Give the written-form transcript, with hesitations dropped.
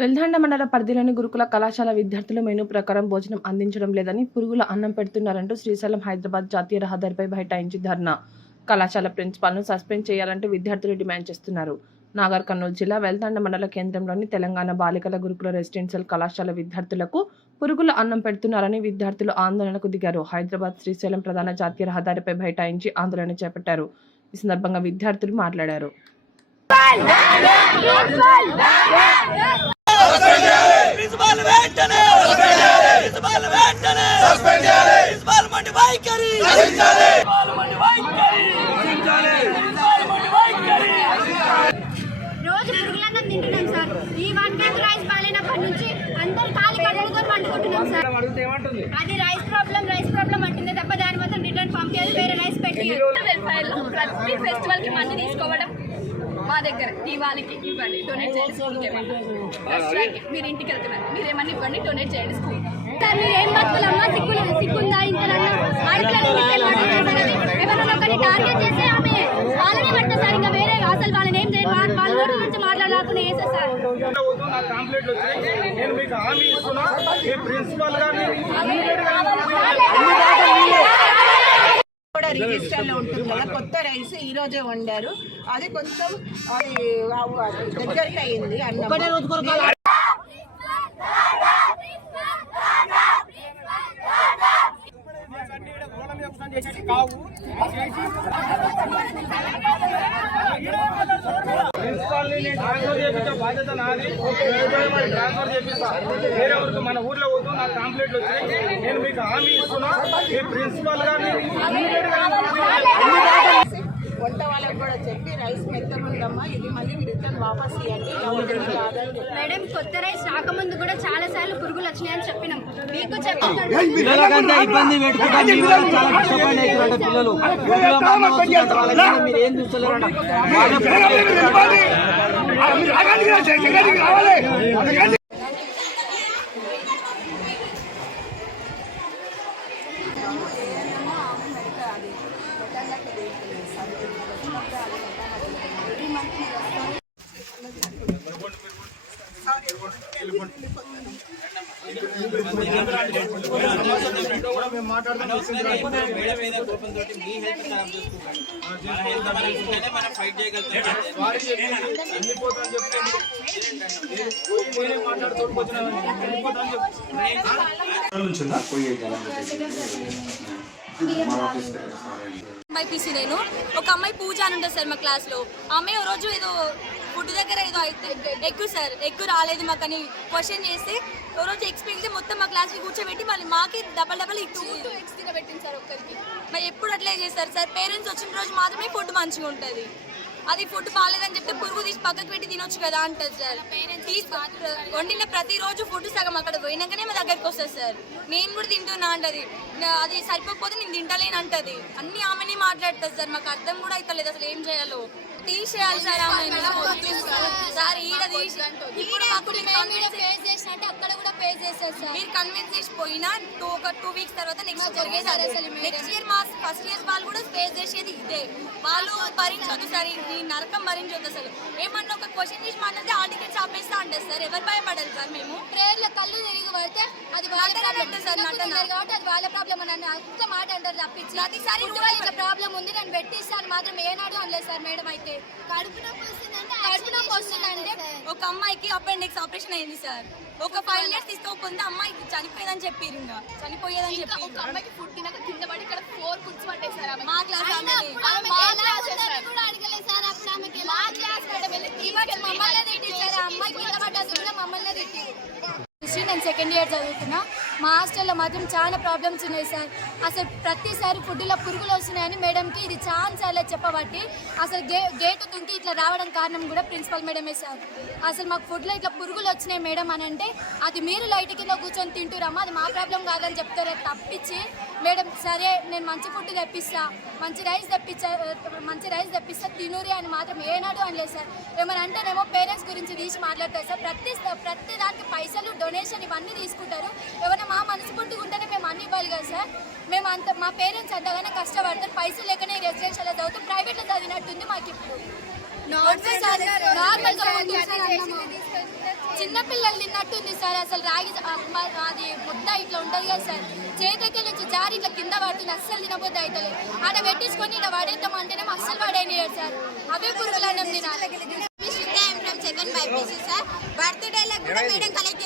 వెల్దండ మండల పరిధిలోని గురుకుల కళాశాల విద్యార్థులు మెనూ ప్రకారం భోజనం అందించడం లేదని, పురుగుల అన్నం పెడుతున్నారంటూ శ్రీశైలం హైదరాబాద్ జాతీయ రహదారిపై బైఠాయించి ధర్నా. కళాశాల ప్రిన్సిపాల్ను సస్పెండ్ చేయాలంటూ విద్యార్థులు డిమాండ్ చేస్తున్నారు. నాగర్ కర్నూలు జిల్లా వెల్దండ మండల కేంద్రంలోని తెలంగాణ బాలికల గురుకుల రెసిడెన్షియల్ కళాశాల విద్యార్థులకు పురుగుల అన్నం పెడుతున్నారని విద్యార్థులు ఆందోళనకు దిగారు. హైదరాబాద్ శ్రీశైలం ప్రధాన జాతీయ రహదారిపై బైఠాయించి ఆందోళన చేపట్టారు. ఈ సందర్భంగా విద్యార్థులు మాట్లాడారు. రోజు పురుగులన్నం తింటున్నాం సార్. ఈ 1 kg రైస్ బాలేనప్పటి నుంచి అందరూ ఖాళీ కడుపుతో వండుకుంటున్నాం సార్. అది రైస్ ప్రాబ్లం అంటుంది తప్ప దాని మాత్రం రిటర్న్ పంపించాలి, వేరే రైస్ పెట్టి. ప్రతి ఫెస్టివల్ కి మనీ తీసుకోవడం మా దగ్గర, దీవాళికి ఇవ్వండి, డొనేట్ చేయండి స్కూల్కి. దసరాకి మీరు ఇంటికి వెళ్తున్నారు, మీరేమన్నా ఇవ్వండి, డొనేట్ చేయండి స్కూల్. సార్ మీరు ఏం బతుకులమ్మా, సిగ్గుందా ఇంతలన్నా? ఎవరైనా ఒకరిని టార్గెట్ చేస్తే ఆమె వాళ్ళని పట్ట సార్, ఇంకా వేరే అసలు వాళ్ళని ఏం చేయాలి, వాళ్ళ నోటి నుంచి మాట్లాడలేకుండా వేసేది సార్. రిజిస్టర్ లో ఉంటుంది కదా, కొత్త రైస్ ఈ రోజే వండారు. అది కొంచెం అది దగ్గరికి అయింది అన్నం. బాధ్యత నాది, ట్రాన్స్ఫర్ చేపిస్తా. వేరే వరకు మన ఊర్లో పోతూ నాకు కంప్లైంట్లు వచ్చాయి. నేను మీకు హామీ ఇస్తున్నా, ఈ ప్రిన్సిపల్ గారిని వంట వాళ్ళకి కూడా చెప్పి రైస్ మెత్తకుందమ్మా, ఇది మళ్ళీ రిటర్న్ వాపస్ ఇవ్వండి. మేడం కొత్త రైస్ రాకముందు కూడా చాలా సార్లు పురుగులు వచ్చినాయని చెప్పినాం. మీకు ఇబ్బంది పెట్టుకుంటా పిల్లలు మీరు ఏం చూస్తలేరు. బైపీసీ నేను ఒక అమ్మాయి పూజ అని ఉంటుంది సార్ మా క్లాస్ లో. అమ్మాయి ఓ రోజు ఏదో ఫుడ్ దగ్గర ఏదో ఎగ్గు రాలేదు మాకు అని క్వశ్చన్ చేస్తే, ఓ రోజు ఎగ్స్ పెడితే మొత్తం మా క్లాస్ కి కూర్చోబెట్టి మళ్ళీ మాకి డబల్ ఎగ్స్ తినబెట్టింది సార్ ఒక్కరికి. మరి ఎప్పుడు అట్లే చేస్తారు సార్? పేరెంట్స్ వచ్చిన రోజు మాత్రమే ఫుడ్ మంచిగా ఉంటుంది. అది ఫుడ్ బాగాలేదని చెప్తే పురుగు తీసి పక్కకు పెట్టి తినొచ్చు కదా అంటారు సార్. వండిన ప్రతిరోజు ఫుడ్ సగం అక్కడ పోయినాకనే మా దగ్గరికి వస్తుంది సార్. నేను కూడా తింటున్నా అంటది, అది సరిపోకపోతే నేను తింటలేను అంటది. అన్ని ఆమెని మాట్లాడుతుంది సార్. మాకు అర్థం కూడా అవుతలేదు అసలు ఏం చేయాలో. తీసేయాలి సార్ ఆమె సార్. ఈడ తీసి ఇప్పుడు మీరు కన్విన్స్ చేసిపోయినా ఒక 2 weeks తర్వాత నెక్స్ట్ ఇయర్ మా ఫస్ట్ ఇయర్ వాళ్ళు కూడా ఫేస్ చేసేది ఇదే. వాళ్ళు భరించొద్దు సార్, ఈ నరకం భరించొద్దు అసలు. ఏమన్నా ఒక క్వశ్చన్ చేసి మాట్లాడితే ఆ టికెట్స్ ఆపేస్తా అంటారు సార్. ఎవరు భయపడాలి సార్? మేము ప్రేయర్ల కళ్ళు తిరిగి పడితే అది వాళ్ళ ప్రాబ్లం సార్, కాబట్టి అది వాళ్ళ ప్రాబ్లం అని అంత మాట అంటారు తప్పించి ప్రతిసారి ఇట్లా ప్రాబ్లం ఉంది నేను పెట్టిస్తాను మాత్రం ఏనాడు అనలేదు సార్. మేడం అయితే కడుపు నొప్పి వస్తుందంటే ఒక అమ్మాయికి అపెండిక్స్ ఆపరేషన్ అయింది సార్. ఒక 5 years తీసుకోకపోతే అమ్మాయికి చనిపోయేదని చెప్పారు. ఇంకా చనిపోయేదని చెప్పి ఒక అమ్మాయికి ఫుడ్ తినక కింద పడి ఇక్కడ 4 కుట్స్ పడ్డాయి సార్. మా క్లాస్ నేను సెకండ్ ఇయర్ చదువుతున్నా. మా హాస్టల్లో మాత్రం చాలా ప్రాబ్లమ్స్ ఉన్నాయి సార్. అసలు ప్రతిసారి ఫుడ్లో పురుగులు వస్తున్నాయని మేడంకి ఇది చాలా సార్లు చెప్పబట్టి అసలు గేటు తుంకి ఇట్లా రావడం కారణం కూడా ప్రిన్సిపల్ మేడమే సార్. అసలు మాకు ఫుడ్లో ఇట్లా పురుగులు వచ్చినాయి మేడం అని అంటే అది మీరు లైట్ కింద కూర్చొని తింటురమ్మా, అది మా ప్రాబ్లం కాదని చెప్తారే తప్పించి మేడం సరే నేను మంచి ఫుడ్ తెప్పిస్తా, మంచి రైస్ తెప్పిస్తా తినూరి అని మాత్రం ఏనాడు అనలేదు సార్. ఏమని అంటేనేమో పేరెంట్స్ గురించి తీసి మాట్లాడతారు సార్. ప్రతి దానికి పైసలు డొనేషన్ ఇవన్నీ తీసుకుంటారు. ఎవరైనా మా మనస్ఫూర్తిగా ఉంటేనే మేము అన్ని ఇవ్వాలి కదా సార్. మేము మా పేరెంట్స్ అంతగానే కష్టపడతారు, పైసలు లేకనే రెసిడెన్షియల్లో చదువుతాం, ప్రైవేట్లో చదివినట్టుంది మాకు. ఇప్పుడు నార్మల్గా చిన్నపిల్లలు తిన్నట్టుంది సార్. అసలు రాగి అది ముద్ద ఇట్లా ఉంటుంది కదా సార్, చేతికి నుంచి జారి ఇట్లా కింద పడుతుంది. అస్సలు తినబోద్ది అవుతలేదు. ఆడ పెట్టించుకొని ఇక్కడ పడేద్దాం అంటేనేమో అస్సలు పడేయనియరు సార్. అవే పురుగులు అన్నం తినాలి. సెకండ్ బైపీసీ సార్ బర్త్డేలకు కూడా మేడం కలెక్ట్